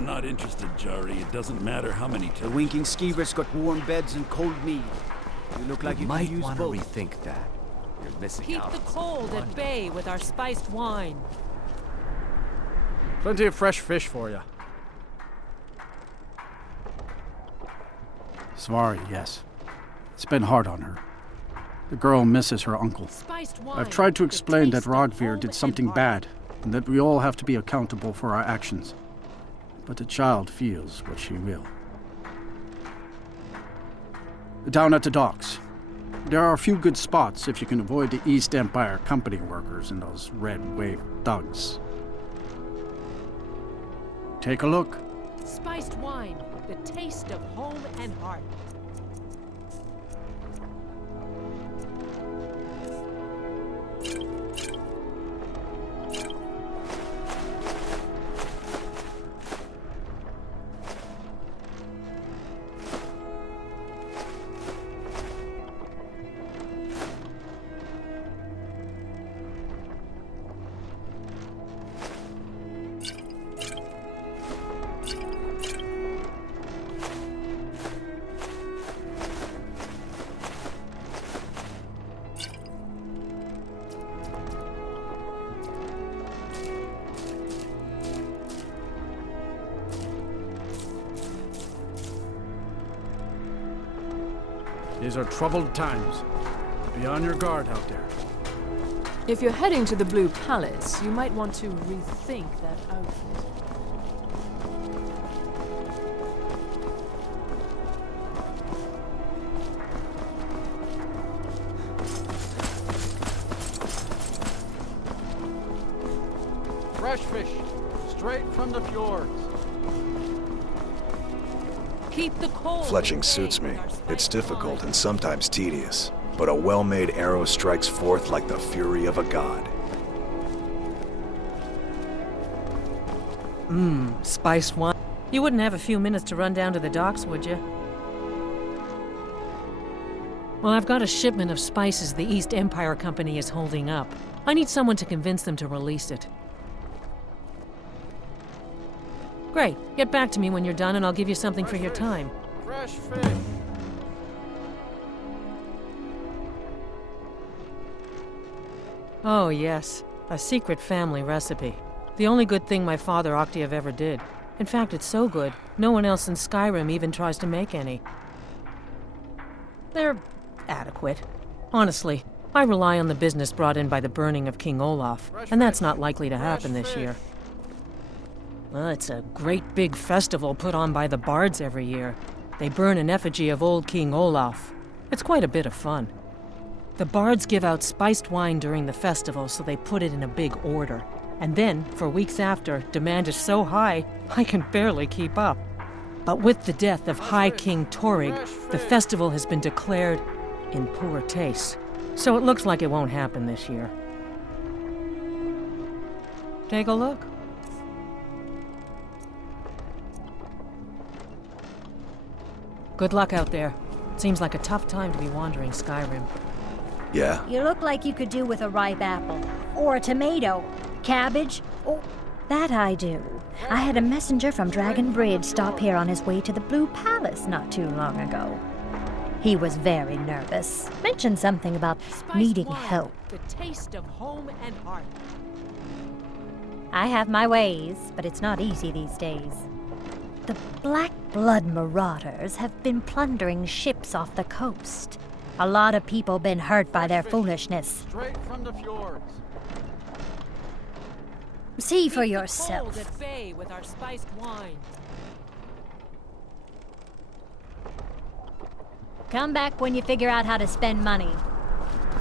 I'm not interested, Jari. It doesn't matter how many The winking skeever's got warm beds and cold mead. You look like you might could use want to both. rethink that. You're missing Keep out the on some cold wonder. at bay with our spiced wine. Plenty of fresh fish for you. Svari, yes. It's been hard on her. The girl misses her uncle. Spiced wine. I've tried to the explain that taste of Rogvir home did something and bad, and that we all have to be accountable for our actions. But the child feels what she will. Down at the docks. There are a few good spots if you can avoid the East Empire company workers and those red wave thugs. Take a look. heart. Spiced wine, the taste of home and heart. These are troubled times. Be on your guard out there. If you're heading to the Blue Palace, you might want to rethink that outfit. Fresh fish, straight from the fjords. Keep the cold. Fletching at bay suits me. with our spiced It's difficult wine. and sometimes tedious, but a well-made arrow strikes forth like the fury of a god. Spiced wine. You wouldn't have a few minutes to run down to the docks, would you? Well, I've got a shipment of spices the East Empire Company is holding up. I need someone to convince them to release it. Great. Get back to me when you're done and I'll give you something for your time. Fresh fish. Oh, yes. A secret family recipe. The only good thing my father Octiev ever did. In fact, it's so good, no one else in Skyrim even tries to make any. They're adequate. Honestly, I rely on the business brought in by the burning of King Olaf, and that's not likely to happen this year. Well, it's a great big festival put on by the bards every year. They burn an effigy of old King Olaf. It's quite a bit of fun. The bards give out spiced wine during the festival, so they put it in a big order. And then, for weeks after, demand is so high, I can barely keep up. But with the death of High King Torrig, the festival has been declared in poor taste. So it looks like it won't happen this year. Take a look. Good luck out there. Seems like a tough time to be wandering Skyrim. Yeah? You look like you could do with a ripe apple. Or a tomato. Cabbage. Oh, that I do. I had a messenger from Dragon Bridge stop here on his way to the Blue Palace not too long ago. He was very nervous. Mentioned something about Spiced needing wine, help. The taste of home and heart. I have my ways, but it's not easy these days. The Black Blood marauders have been plundering ships off the coast. A lot of people been hurt by their foolishness. Straight from the fjords. See for Cold yourself. at bay with our spiced wine. Come back when you figure out how to spend money.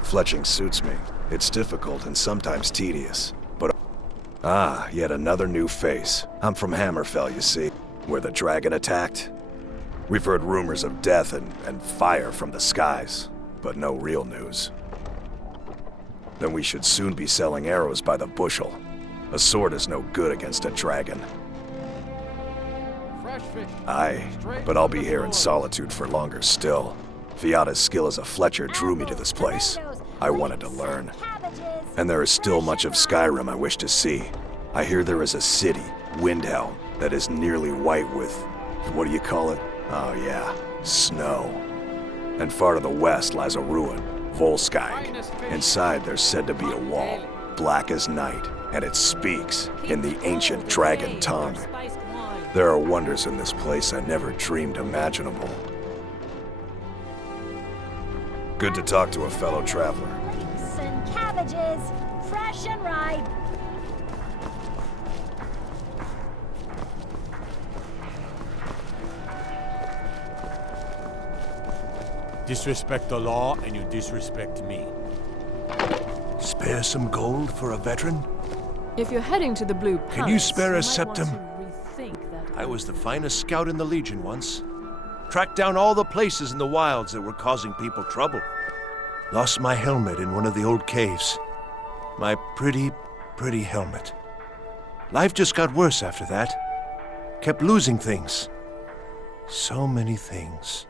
Fletching suits me. It's difficult and sometimes tedious, but... Ah, yet another new face. I'm from Hammerfell, you see, where the dragon attacked. We've heard rumors of death and fire from the skies, but no real news. Then we should soon be selling arrows by the bushel. A sword is no good against a dragon. Fresh fish. Aye, but I'll be here in Solitude for longer still. Viata's skill as a Fletcher drew me to this place. I wanted to learn. And there is still much of Skyrim I wish to see. I hear there is a city, Windhelm, that is nearly white with, what do you call it? Oh yeah, snow. And far to the west lies a ruin, Volskag. Inside there's said to be a wall, black as night, and it speaks in the ancient dragon tongue. There are wonders in this place I never dreamed imaginable. Good to talk to a fellow traveler. Grapes and cabbages, fresh and ripe. Disrespect the law, and you disrespect me. Spare some gold for a veteran? If you're heading to the Blue Palace, Can you spare a might want septum? to rethink that. I was the finest scout in the Legion once. Tracked down all the places in the wilds that were causing people trouble. Lost my helmet in one of the old caves. My pretty, pretty helmet. Life just got worse after that. Kept losing things. So many things.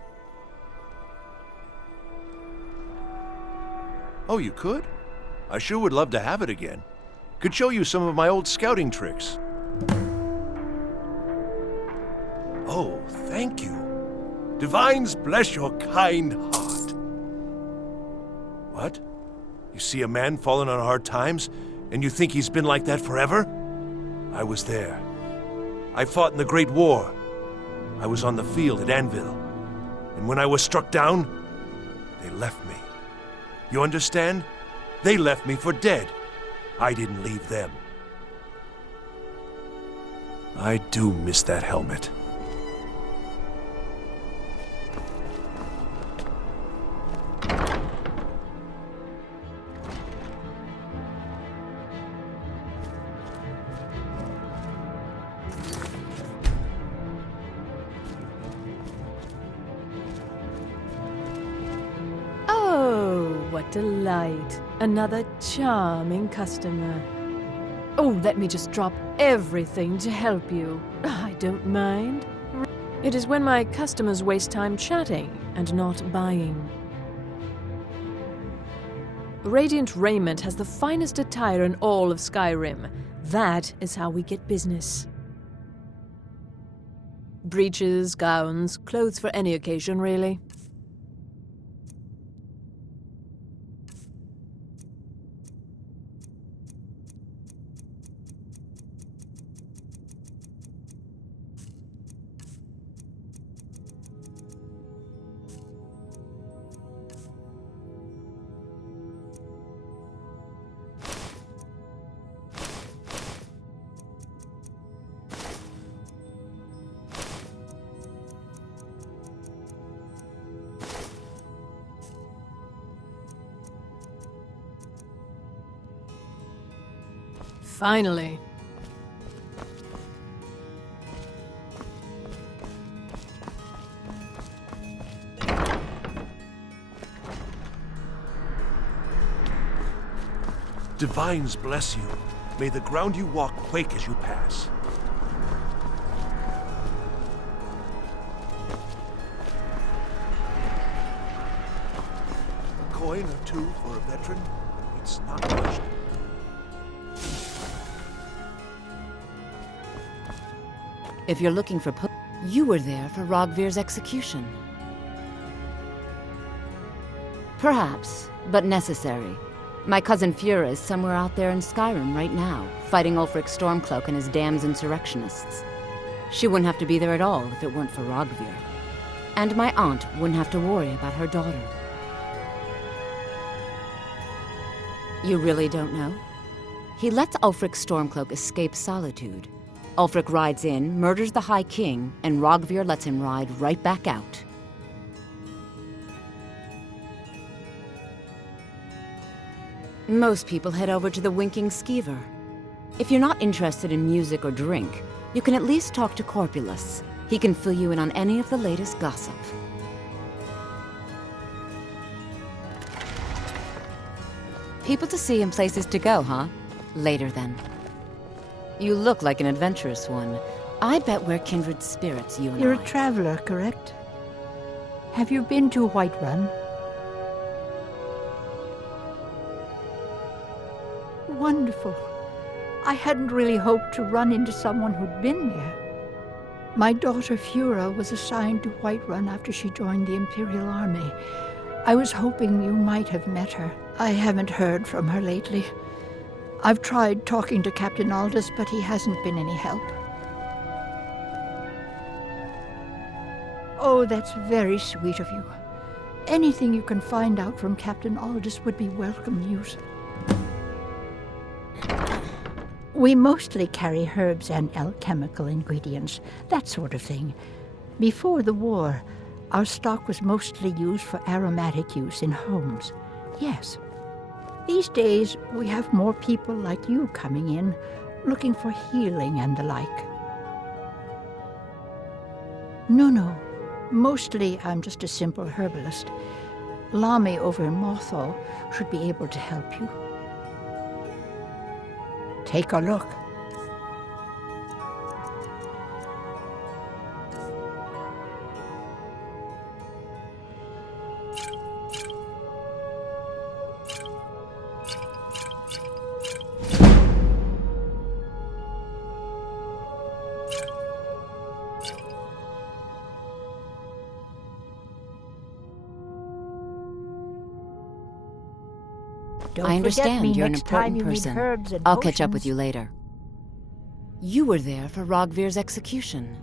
Oh, you could? I sure would love to have it again. Could show you some of my old scouting tricks. Oh, thank you. Divines bless your kind heart. What? You see a man falling on hard times, and you think he's been like that forever? I was there. I fought in the Great War. I was on the field at Anvil. And when I was struck down, they left me. You understand? They left me for dead. I didn't leave them. I do miss that helmet. What delight. Another charming customer. Oh, let me just drop everything to help you. I don't mind. It is when my customers waste time chatting and not buying. Radiant Raiment has the finest attire in all of Skyrim. That is how we get business. Breeches, gowns, clothes for any occasion, really. Finally. Divines bless you. May the ground you walk quake as you pass. A coin or two for a veteran? It's not much. If you're looking for you were there for Rogvir's execution. Perhaps, but necessary. My cousin Fura is somewhere out there in Skyrim right now, fighting Ulfric Stormcloak and his damned insurrectionists. She wouldn't have to be there at all if it weren't for Rogvir. And my aunt wouldn't have to worry about her daughter. You really don't know? He lets Ulfric Stormcloak escape Solitude. Ulfric rides in, murders the High King, and Rogvir lets him ride right back out. Most people head over to the Winking Skeever. If you're not interested in music or drink, you can at least talk to Corpulus. He can fill you in on any of the latest gossip. People to see and places to go, huh? Later then. You look like an adventurous one. I bet we're kindred spirits, you and You're I. a traveler, correct? Have you been to Whiterun? Wonderful. I hadn't really hoped to run into someone who'd been there. My daughter Fura was assigned to Whiterun after she joined the Imperial Army. I was hoping you might have met her. I haven't heard from her lately. I've tried talking to Captain Aldous, but he hasn't been any help. Oh, that's very sweet of you. Anything you can find out from Captain Aldous would be welcome news. We mostly carry herbs and alchemical ingredients, that sort of thing. Before the war, our stock was mostly used for aromatic use in homes. Yes. These days, we have more people like you coming in, looking for healing and the like. No. Mostly, I'm just a simple herbalist. Lami over in Mothall should be able to help you. Take a look. I understand you're an important person. I'll catch up with you later. You were there for Rogvir's execution.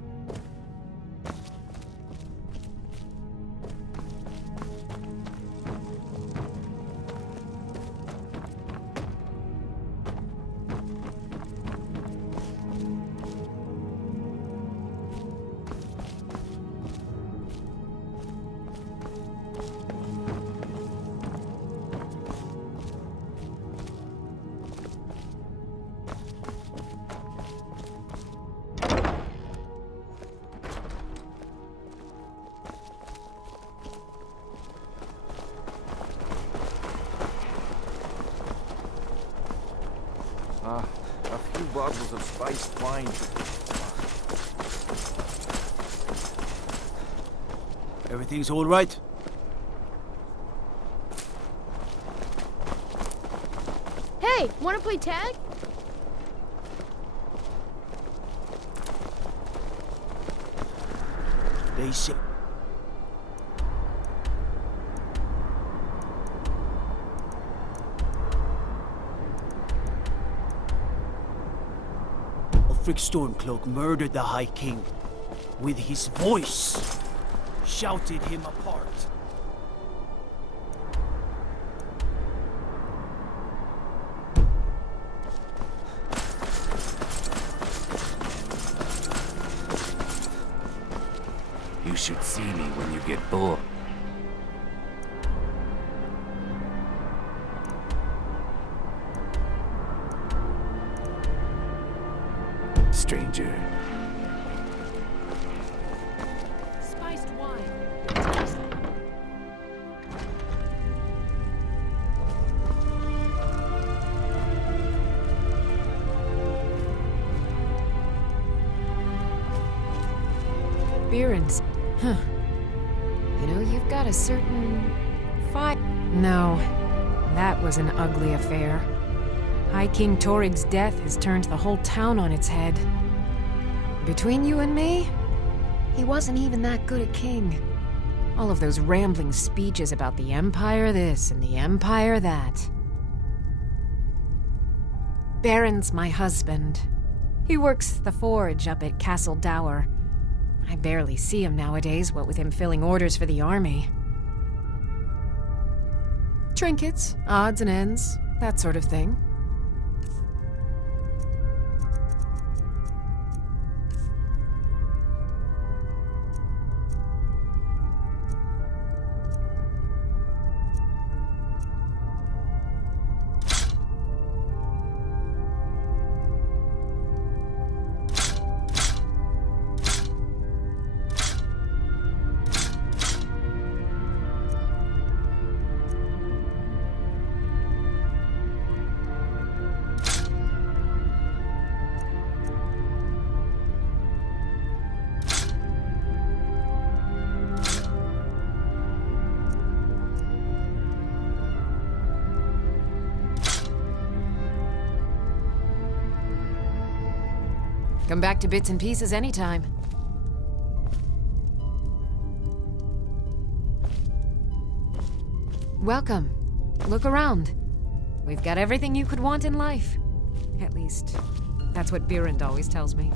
A few bottles of spiced wine. Everything's all right? Hey, wanna play tag? They say... Ulfric Stormcloak murdered the High King. With his voice, shouted him apart. You should see me when you get bored. Stranger. Spiced wine. Beerens. Huh. You know, you've got a certain fire. No, that was an ugly affair. High King Torrid's death has turned the whole town on its head. Between you and me, he wasn't even that good a king. All of those rambling speeches about the Empire this and the Empire that. Baron's my husband. He works the forge up at Castle Dower. I barely see him nowadays, what with him filling orders for the army. Trinkets, odds and ends, that sort of thing. Come back to bits and pieces anytime. Welcome. Look around. We've got everything you could want in life. At least, that's what Birand always tells me.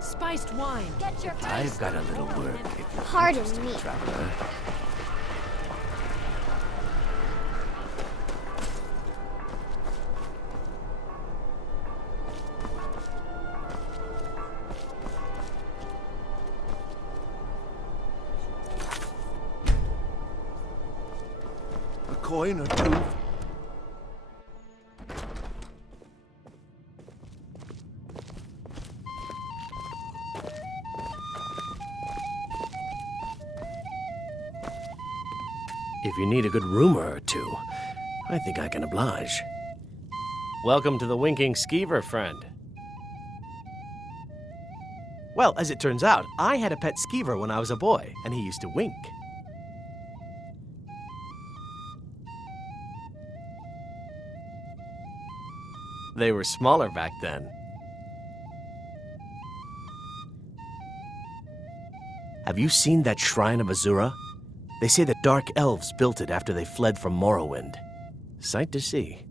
Spiced wine. Get your I've got a little work if you're Pardon interested, me. traveler. A coin or two? If you need a good rumor or two, I think I can oblige. Welcome to the Winking Skeever, friend. Well, as it turns out, I had a pet skeever when I was a boy, and he used to wink. They were smaller back then. Have you seen that Shrine of Azura? They say the Dark Elves built it after they fled from Morrowind. Sight to see.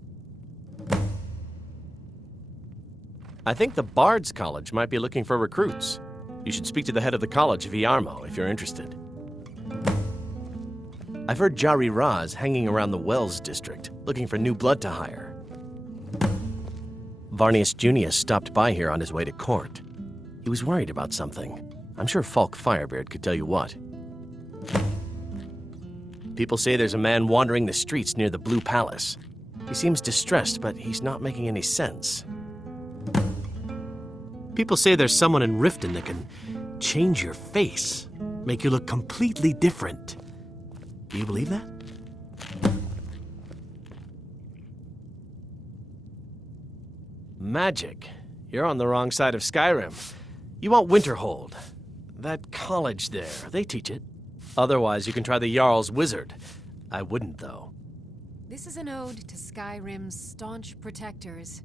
I think the Bards College might be looking for recruits. You should speak to the head of the college, Viarmo, if you're interested. I've heard Jari Raz hanging around the Wells district, looking for new blood to hire. Varnius Junius stopped by here on his way to court. He was worried about something. I'm sure Falk Firebeard could tell you what. People say there's a man wandering the streets near the Blue Palace. He seems distressed, but he's not making any sense. People say there's someone in Riften that can change your face, make you look completely different. Do you believe that? Magic. You're on the wrong side of Skyrim. You want Winterhold. That college there, they teach it. Otherwise, you can try the Jarl's Wizard. I wouldn't, though. This is an ode to Skyrim's staunch protectors,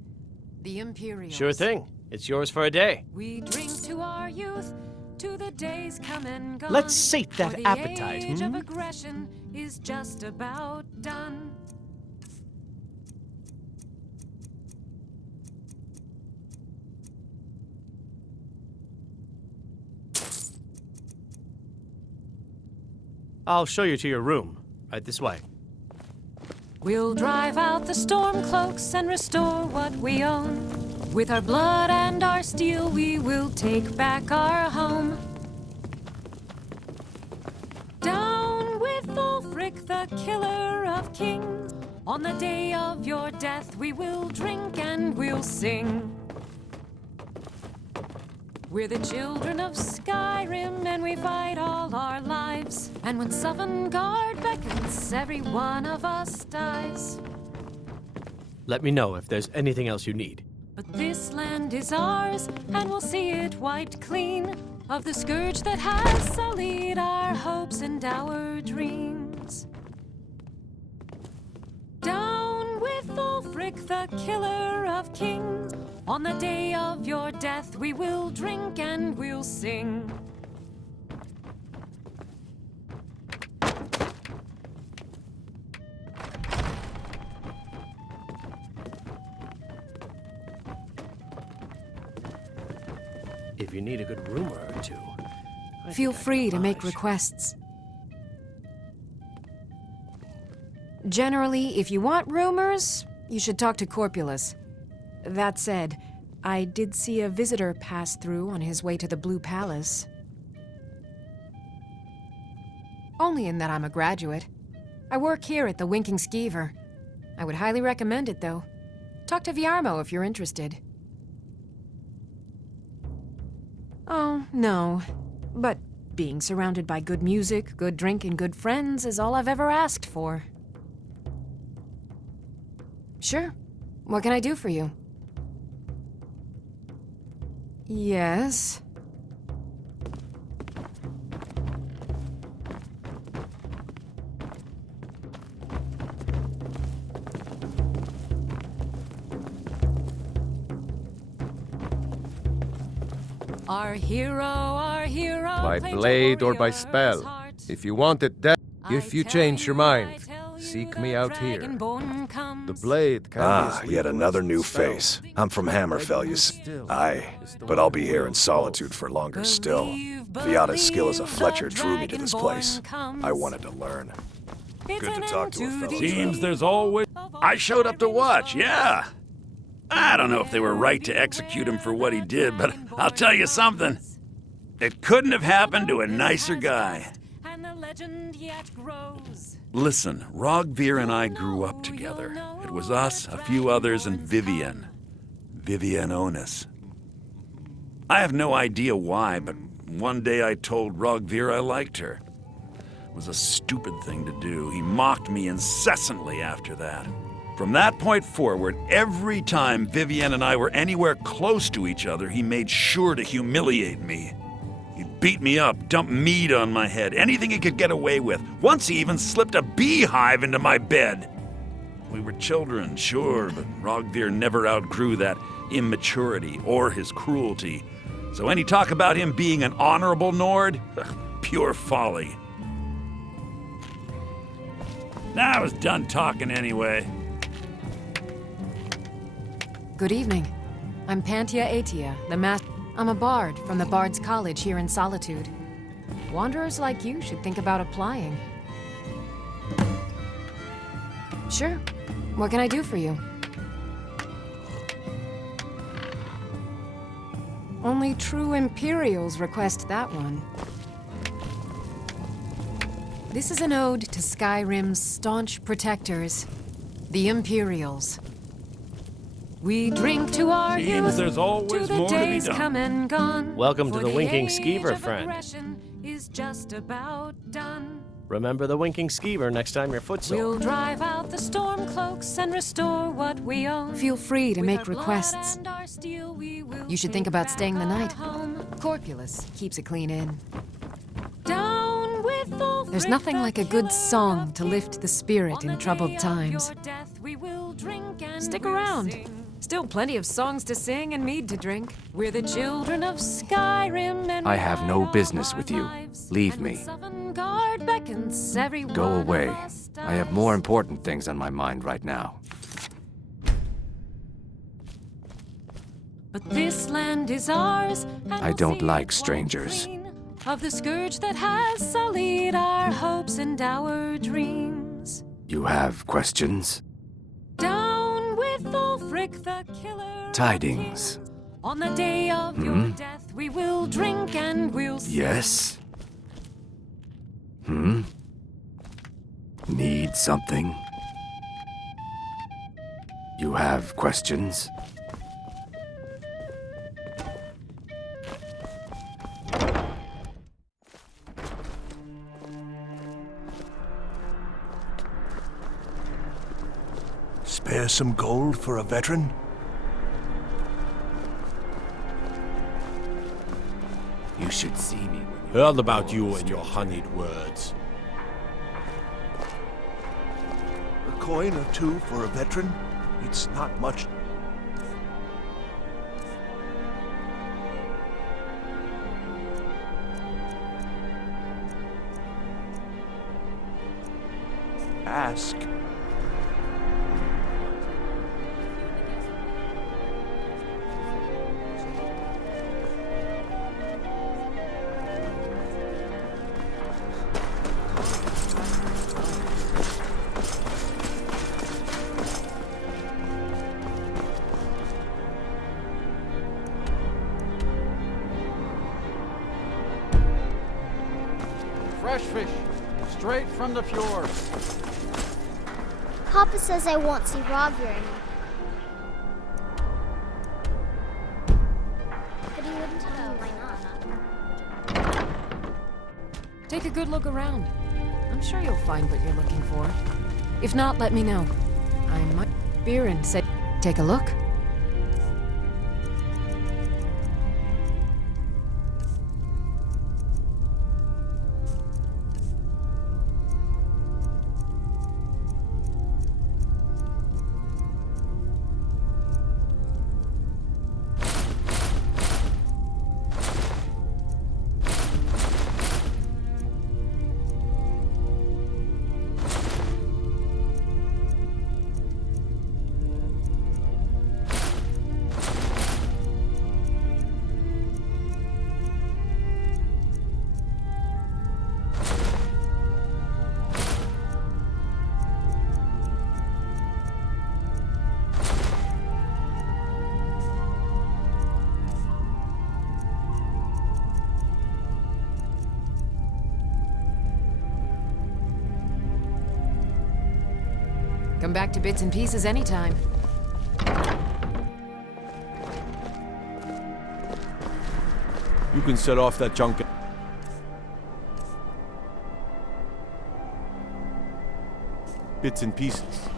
the Imperials. Sure thing. It's yours for a day. We drink to our youth, to the days come and gone. Let's sate that for the appetite, age of aggression is just about done. I'll show you to your room. Right this way. We'll drive out the storm cloaks and restore what we own. With our blood and our steel, we will take back our home. Down with Ulfric, the killer of kings. On the day of your death, we will drink and we'll sing. We're the children of Skyrim, and we fight all our lives. And when Sovngarde beckons, every one of us dies. Let me know if there's anything else you need. But this land is ours, and we'll see it wiped clean of the scourge that has sullied our hopes and our dreams. Down with Ulfric, the killer of kings. On the day of your death, we will drink and we'll sing. If you need a good rumor or two, Feel free to make requests. Generally, if you want rumors, you should talk to Corpulus. That said, I did see a visitor pass through on his way to the Blue Palace. Only in that I'm a graduate. I work here at the Winking Skeever. I would highly recommend it, though. Talk to Viarmo if you're interested. Oh, no. But being surrounded by good music, good drink, and good friends is all I've ever asked for. Sure. What can I do for you? Yes. Our hero. By blade or by spell. If you want it dead, if you change your mind, seek me out here. The blade can be yet another new face. I'm from Hammerfell, you see. Aye, but I'll be here in Solitude for longer still. Viata's skill as a Fletcher drew me to this place. I wanted to learn. Good to talk to a fellow. Seems there's always... I showed up to watch, yeah. I don't know if they were right to execute him for what he did, but I'll tell you something. It couldn't have happened to a nicer guy. Listen, Rogvir and I grew up together. It was us, a few others, and Vivienne. Vivienne Onus. I have no idea why, but one day I told Rogvir I liked her. It was a stupid thing to do. He mocked me incessantly after that. From that point forward, every time Vivienne and I were anywhere close to each other, he made sure to humiliate me. He beat me up, dumped meat on my head, anything he could get away with. Once he even slipped a beehive into my bed. We were children, sure, but Rogvir never outgrew that immaturity or his cruelty. So any talk about him being an honorable Nord? Pure folly. Now I was done talking anyway. Good evening. I'm Pantia Atia, the master. I'm a bard from the Bard's College here in Solitude. Wanderers like you should think about applying. Sure. What can I do for you? Only true Imperials request that one. This is an ode to Skyrim's staunch protectors, the Imperials. We drink to our youth, there's always to the more to be days done. come and gone. Welcome to For the Winking age Skeever, of friend. aggression is just about done. Remember the Winking Skeever next time you're footsore. We'll drive out the storm cloaks and restore what we own. Feel free to make requests. You should think about staying the night. Corpulus keeps a clean inn. Down with all There's nothing like a good song to lift the spirit in troubled times. Stick around. Still plenty of songs to sing and mead to drink. We're the children of Skyrim and I have no business with you. Leave me. Go away. I have more important things on my mind right now. But this land is ours. I don't like strangers. Of the scourge that has sullied our hopes and our dreams. You have questions? Down with Ulfric the killer. Tidings. On the day of your death, we will drink and we'll sing. Yes? Need something? You have questions? Spare some gold for a veteran? You should see me when you... Heard about you and your honeyed words. A coin or two for a veteran? It's not much. Ask. Fresh fish, straight from the fjord. Papa says I won't see Rogvir anymore. But he wouldn't tell me why not. Take a good look around. I'm sure you'll find what you're looking for. If not, let me know. I might beer and say, take a look. Come back to bits and pieces anytime. You can set off that junk. Bits and pieces.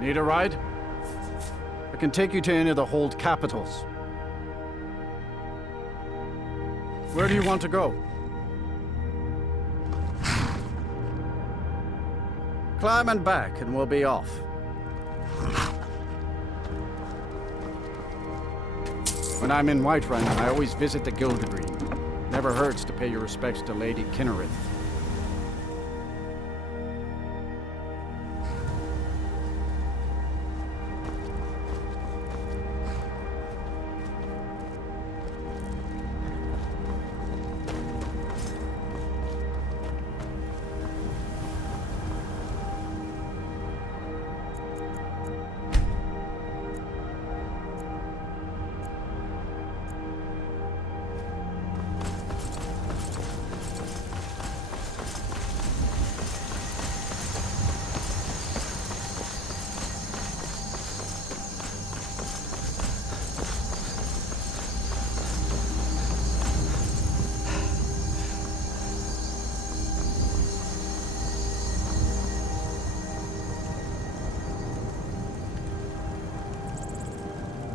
Need a ride? I can take you to any of the hold capitals. Where do you want to go? Climb and back, and we'll be off. When I'm in Whiterun, I always visit the Gildegreen. Never hurts to pay your respects to Lady Kinnerith.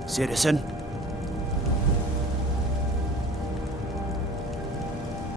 Citizen,